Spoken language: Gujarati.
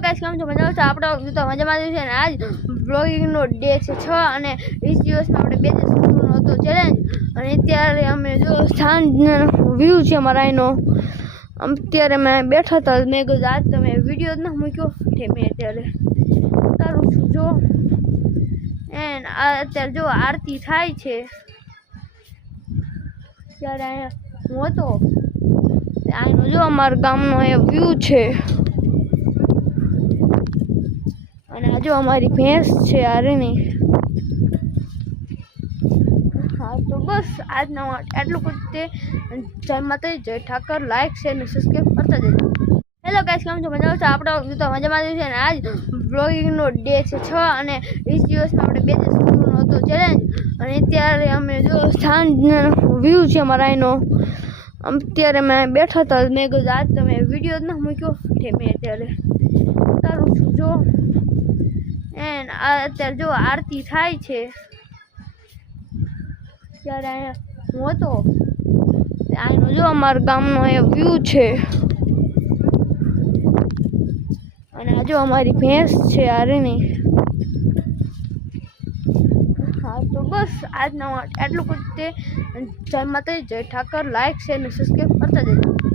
ગાઈસ, કેમ છો? મજા આવશે? આપણે તો મજામાં છે ને આજ બ્લોગિંગનો ડે છે 6 અને 20 દિવસમાં આપણે 2 દિવસ પૂરો હતો ચેલેન્જ અને અત્યારે અમે જો સાંજનો વ્યૂ છે અમારા અહીંનો અત્યારે મેં બેઠા હતા મેં કીધું આજ તમે વિડીયો જ ના મૂક્યો તે મેં અત્યારે ઉતારું છું જો એન્ડ અત્યારે જો આરતી થાય છે ત્યારે અહીંયા હું હતો અહીંનો જો અમારા ગામનો એ વ્યૂ છે અને આ જો અમારી ભેંસ છે આરેની હા તો બસ આજના માટે આટલું બધું તે જય માતાજી જય ઠાકર લાઈક શેર અને સબસ્ક્રાઈબ કરતા જજો હેલો ગાઈસ, કેમ છો? મજા આવશે? આપણે તો મજામાં છે ને આજ બ્લોગિંગનો ડે છે 6 અને 20 દિવસમાં આપણે 2 દિવસ પૂરો હતો ચેલેન્જ અને અત્યારે અમે જો સાંજનો વ્યૂ છે અમારા અહીંનો અત્યારે મેં બેઠા હતા મેં કીધું આજ તમે વિડીયો જ ના મૂક્યો તે મેં અત્યારે ઉતારું છું જો એન્ડ અત્યારે જો આરતી થાય છે ત્યારે અહીંયા હું હતો અહીંનો જો અમારા ગામનો એ વ્યૂ છે અને આ જો અમારી ભેંસ છે આરેની હા તો બસ આજના માટે આટલું બધું તે જય માતાજી જય ઠાકર લાઈક શેર અને સબસ્ક્રાઈબ કરતા જજો।